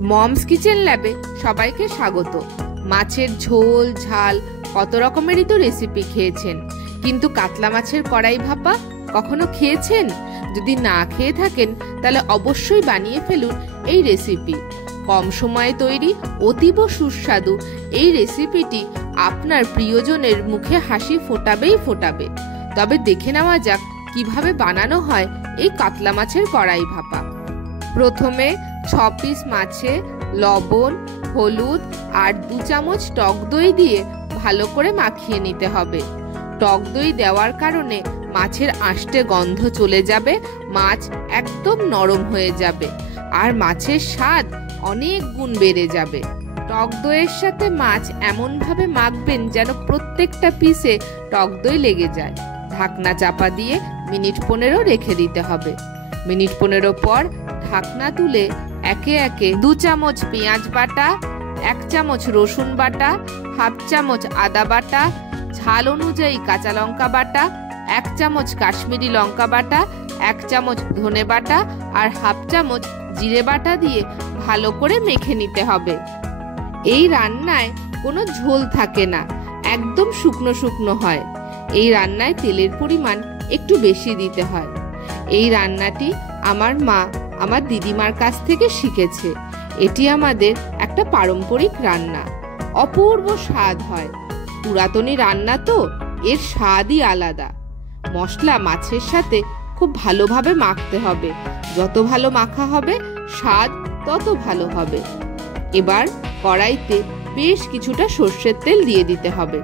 Moms kitchen ল্যাবে সবাইকে স্বাগত। মাছের ঝোল ঝাল কত রকমেরই তো রেসিপি খেয়েছেন, কিন্তু কাতলা মাছের কড়াই ভাপা কখনো খেয়েছেন? যদি না খেয়ে থাকেন তাহলে অবশ্যই বানিয়ে ফেলুন এই রেসিপি। কম সময়ে তৈরি অতীব সুস্বাদু এই রেসিপিটি আপনার প্রিয়জনের মুখে হাসি ফোটাবেই ফোটাবে। তবে দেখে নেওয়া যাক কিভাবে বানানো হয় এই কাতলা মাছের কড়াই ভাপা। প্রথমে 6 পিস মাছে লবণ, হলুদ আর 2 চামচ টক দই দিয়ে ভালো করে মাখিয়ে নিতে হবে। টক দই দেওয়ার কারণে মাছের আঁশটে গন্ধ চলে যাবে, মাছ একদম নরম হয়ে যাবে আর মাছের স্বাদ অনেক গুণ বেড়ে যাবে। টক দইয়ের সাথে মাছ এমনভাবে মাখবেন যেন প্রত্যেকটা পিসে টক দই লেগে যায়। ঢাকনা চাপা দিয়ে মিনিট 15 রেখে দিতে হবে। মিনিট 15 পর ঢাকনা তুলে একে একে 2 চামচ পেঁয়াজ বাটা, 1 চামচ রসুন বাটা, 1/2 চামচ আদা বাটা, ঝাল অনুযায়ী কাঁচা লঙ্কা বাটা, 1 চামচ কাশ্মীরি লঙ্কা বাটা, 1 চামচ ধনে বাটা আর 1/2 চামচ জিরে বাটা দিয়ে ভালো করে মেখে নিতে হবে। এই রান্নায় কোনো ঝোল থাকে না, একদম শুকনো শুকনো হয়। এই রান্নায় তেলের পরিমাণ একটু বেশি দিতে হয়। এই রান্নাটি আমার মা আমার দিদিমার কাছ থেকে শিখেছে। এটি আমাদের একটা পারম্পরিক রান্না, অপূর্ব স্বাদ হয়। পুরাতনী রান্না তো, এর স্বাদই আলাদা। মশলা মাছের সাথে খুব ভালোভাবে মাখতে হবে, যত ভালো মাখা হবে স্বাদ তত ভালো হবে। এবার কড়াইতে বেশ কিছুটা সর্ষের তেল দিয়ে দিতে হবে।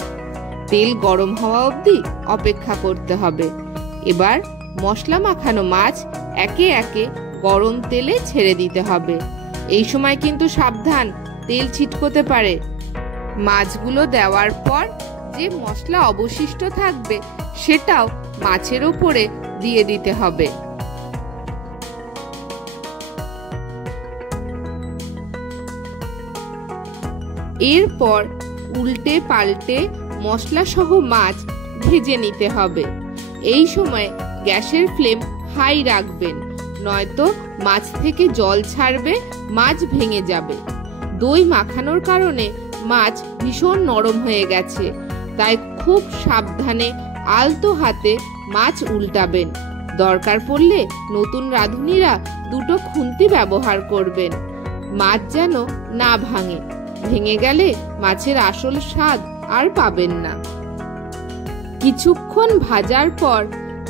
তেল গরম হওয়া অবধি অপেক্ষা করতে হবে। এবার মশলা মাখানো মাছ একে একে গরম তেলে ছেড়ে দিতে হবে। এই সময় কিন্তু সাবধান, তেল ছিটকোতে পারে। মাছগুলো দেওয়ার পর যে মশলা অবশিষ্ট থাকবে সেটাও মাছের উপরে দিয়ে দিতে হবে। এরপর উল্টে পাল্টে মশলা সহ মাছ ভেজে নিতে হবে। এই সময় গ্যাসের ফ্লেম হাই রাখবেন, নয়তো মাছ থেকে জল ছাড়বে, মাছ ভেঙে যাবে। দই মাখানোর কারণে মাছ ভীষণ নরম হয়ে গেছে, তাই খুব সাবধানে আলতো হাতে মাছ উল্টাবেন। দরকার পড়লে নতুন রাঁধুনিরা 2টো খুন্তি ব্যবহার করবেন, মাছ যেন না ভাঙে। ভেঙে গেলে মাছের আসল স্বাদ আর পাবেন না। কিছুক্ষণ ভাজার পর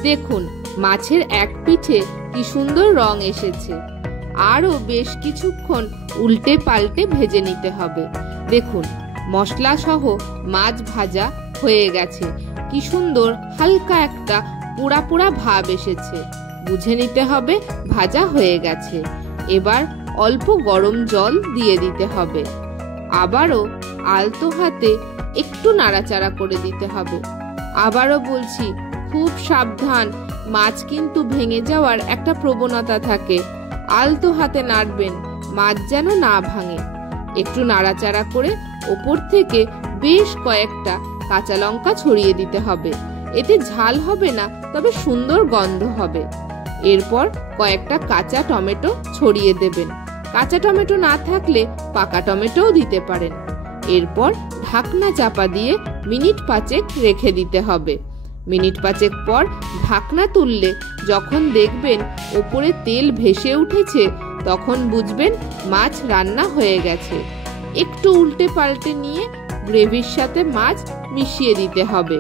দেখুন মাছের এক পিঠে কি সুন্দর রং এসেছে। আরও বেশ কিছুক্ষণ উল্টে পাল্টে ভেজে নিতে হবে। দেখুন মশলা সহ মাছ ভাজা হয়ে গেছে, কি সুন্দর হালকা একটা পোড়া পোড়া ভাব এসেছে, বুঝে নিতে হবে ভাজা হয়ে গেছে। এবার অল্প গরম জল দিয়ে দিতে হবে। আবারও আলতো হাতে একটু নাড়াচাড়া করে দিতে হবে। আবারও বলছি, খুব সাবধান, মাছ কিন্তু ভেঙে যাওয়ার একটা প্রবণতা থাকে। আলতো হাতে নাড়বেন, মাছ যেন না ভাঙে। একটু নাড়াচাড়া করে ওপর থেকে বেশ কয়েকটা কাঁচা লঙ্কা ছড়িয়ে দিতে হবে। এতে ঝাল হবে না, তবে সুন্দর গন্ধ হবে। এরপর কয়েকটা কাঁচা টমেটো ছড়িয়ে দেবেন। কাঁচা টমেটো না থাকলে পাকা টমেটোও দিতে পারেন। এরপর ঢাকনা চাপা দিয়ে মিনিট 5 রেখে দিতে হবে। মিনিট 5 পর ঢাকনা তুললে যখন দেখবেন ওপরে তেল ভেসে উঠেছে, তখন বুঝবেন মাছ রান্না হয়ে গেছে। একটু উল্টে পাল্টে নিয়ে গ্রেভির সাথে মাছ মিশিয়ে দিতে হবে।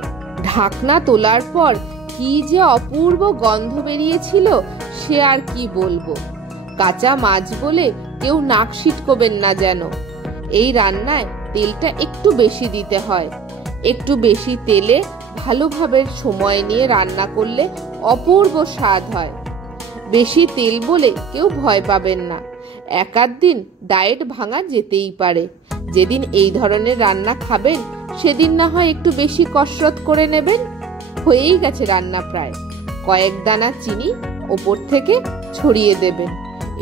ঢাকনা তোলার পর কি যে অপূর্ব গন্ধ বেরিয়েছিল, সে আর কি বলবো। কাঁচা মাছ বলে কেউ নাক ছিটকবেন না যেন। এই রান্নায় তেলটা একটু বেশি দিতে হয়। একটু বেশি তেলে ভালোভাবে সময় নিয়ে রান্না করলে অপূর্ব স্বাদ হয়। বেশি তেল বলে কেউ ভয় পাবেন না। 1-8 দিন ডায়েট ভাঙা যেতেই পারে। যেদিন এই ধরনের রান্না খাবেন সেদিন না হয় একটু বেশি কসরত করে নেবেন। হয়েই গেছে রান্না প্রায়। কয়েক দানা চিনি ওপর থেকে ছড়িয়ে দেবেন।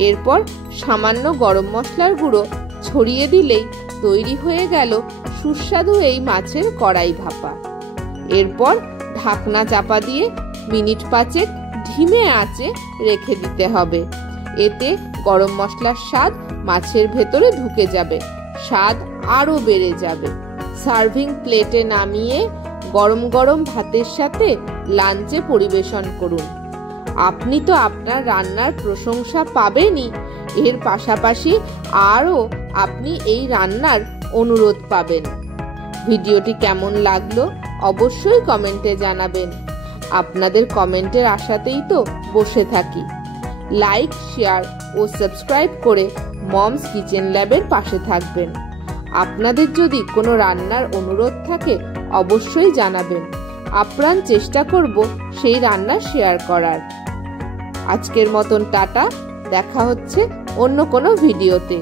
এরপর সামান্য গরম মশলার গুঁড়ো ছড়িয়ে দিলেই তৈরি হয়ে গেল সুস্বাদু এই মাছের কড়াই ভাপা। এরপর ঢাকনা চাপা দিয়ে মিনিট 5 ধিমে আঁচে রেখে দিতে হবে। এতে গরম মশলার স্বাদ মাছের ভেতরে ঢুকে যাবে, স্বাদ আরো বেড়ে যাবে। সার্ভিং প্লেটে নামিয়ে গরম গরম ভাতের সাথে লাঞ্চে পরিবেশন করুন। আপনি তো আপনার রান্নার প্রশংসা পাবেনই, এর পাশাপাশি আরও আপনি এই রান্নার অনুরোধ পাবেন। ভিডিওটি কেমন লাগলো অবশ্যই কমেন্টে জানাবেন। আপনাদের কমেন্টের আশাতেই তো বসে থাকি। লাইক, শেয়ার ও সাবস্ক্রাইব করে মমস কিচেন ল্যাবের পাশে থাকবেন। আপনাদের যদি কোনো রান্নার অনুরোধ থাকে অবশ্যই জানাবেন। আপ্রাণ চেষ্টা করব সেই রান্না শেয়ার করার। আজকের মতন টাটা, দেখা হচ্ছে অন্য কোনো ভিডিওতে।